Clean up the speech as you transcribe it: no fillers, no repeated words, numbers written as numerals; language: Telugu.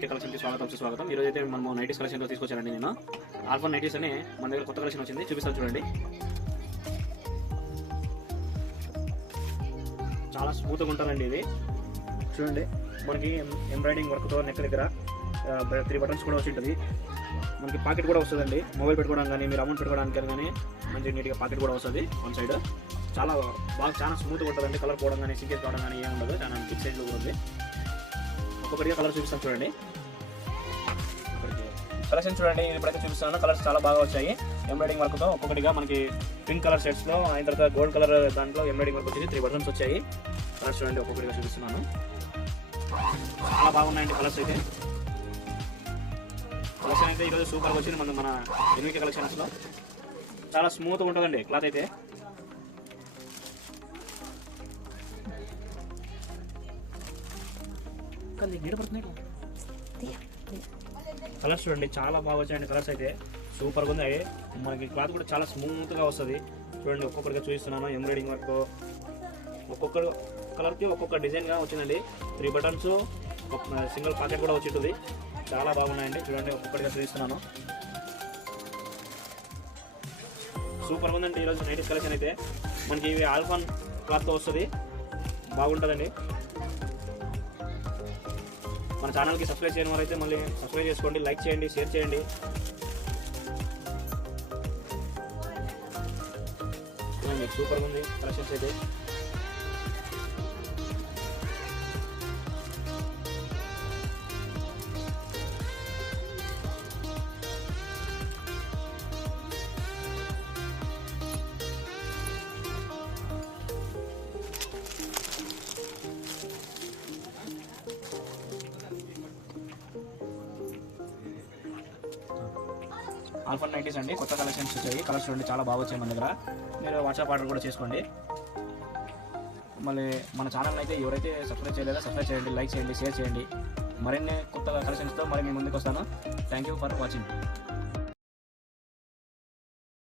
ఎన్వికే కలెక్షన్కి స్వాగతం. ఈరోజు అయితే మనం నైటీస్ కలెక్షన్లో తీసుకొచ్చానండి. నేను ఆల్ఫా నైటీస్ అని మన దగ్గర కొత్త కలెక్షన్ వచ్చింది, చూపిస్తాను చూడండి. చాలా స్మూత్గా ఉంటుందండి ఇది. చూడండి, మనకి ఎంబ్రాయిడింగ్ వర్క్తో నెక్ దగ్గర 3 బటన్స్ కూడా వచ్చి ఉంటుంది. మనకి పాకెట్ కూడా వస్తుందండి, మొబైల్ పెట్టుకోవడానికి కానీ మీరు అమౌంట్ పెట్టుకోవడానికి కానీ మంచి నీట్గా పాకెట్ కూడా వస్తుంది. వన్ సైడ్ చాలా స్మూత్గా ఉంటుందండి. కలర్ పోవడం కానీ సింకేజ్ కావడం కానీ ఏమి ఉండదు. చాలా బిగ్ సైజ్లో కూడా ఉంది. ఒక్కొక్కటిగా కలర్ చూపిస్తాను చూడండి. కలెక్షన్ చూడండి, ఇప్పుడైతే చూపిస్తున్నాను. కలర్స్ చాలా బాగా వచ్చాయి ఎంబ్రాయిడింగ్ వర్క్తో. ఒక్కొక్కటిగా మనకి పింక్ కలర్ షర్ట్స్లో, అయిన తర్వాత గోల్డ్ కలర్ దాంట్లో ఎంబ్రాయిడింగ్ వర్క్ వచ్చేసి 3 బటన్స్ వచ్చాయి. కలర్స్ చూడండి, ఒక్కొక్కటిగా చూపిస్తున్నాను. చాలా బాగున్నాయండి కలర్స్ అయితే. కలెక్షన్ అయితే ఈరోజు సూపర్గా వచ్చింది మన ఎన్వికే కలెక్షన్స్లో. చాలా స్మూత్గా ఉంటుందండి క్లాత్ అయితే. కలర్స్ చూడండి, చాలా బాగా వచ్చాయండి కలర్స్ అయితే. సూపర్గా ఉంది. మనకి క్లాత్ కూడా చాలా స్మూత్గా వస్తుంది. చూడండి, ఒక్కొక్కటిగా చూపిస్తున్నాను. ఎంబ్రాయిడింగ్ వర్క్ ఒక్కొక్క కలర్కి ఒక్కొక్క డిజైన్గా వచ్చిందండి. 3 బటన్స్, సింగిల్ పాకెట్ కూడా వచ్చి ఉంటుంది. చాలా బాగున్నాయండి. చూడండి, ఒక్కొక్కటిగా చూపిస్తున్నాను. సూపర్గా ఉందండి ఈరోజు నైటీస్ కలెక్షన్ అయితే. మనకి ఇవి ఆల్ఫాన్ క్లాత్తో వస్తుంది, బాగుంటుందండి. మన ఛానల్కి సబ్స్క్రైబ్ చేయని వారైతే మళ్ళీ సబ్స్క్రైబ్ చేసుకోండి, లైక్ చేయండి, షేర్ చేయండి. సూపర్గా ఉంది కలెక్షన్స్ అయితే. ఆల్ఫా నైటీస్ అండి, కొత్త కలెక్షన్స్ వచ్చాయి. కలర్స్ చూడండి, చాలా బాగా వచ్చాయి మన దగ్గర. మీరు వాట్సాప్ ఆర్డర్ కూడా చేసుకోండి. మళ్ళీ మన ఛానల్ అయితే ఎవరైతే సబ్స్క్రైబ్ చేయలేదో సబ్స్క్రైబ్ చేయండి, లైక్ చేయండి, షేర్ చేయండి. మరిన్ని కొత్త కలెక్షన్స్తో మరి మీ ముందుకు వస్తాను. Thank you for watching.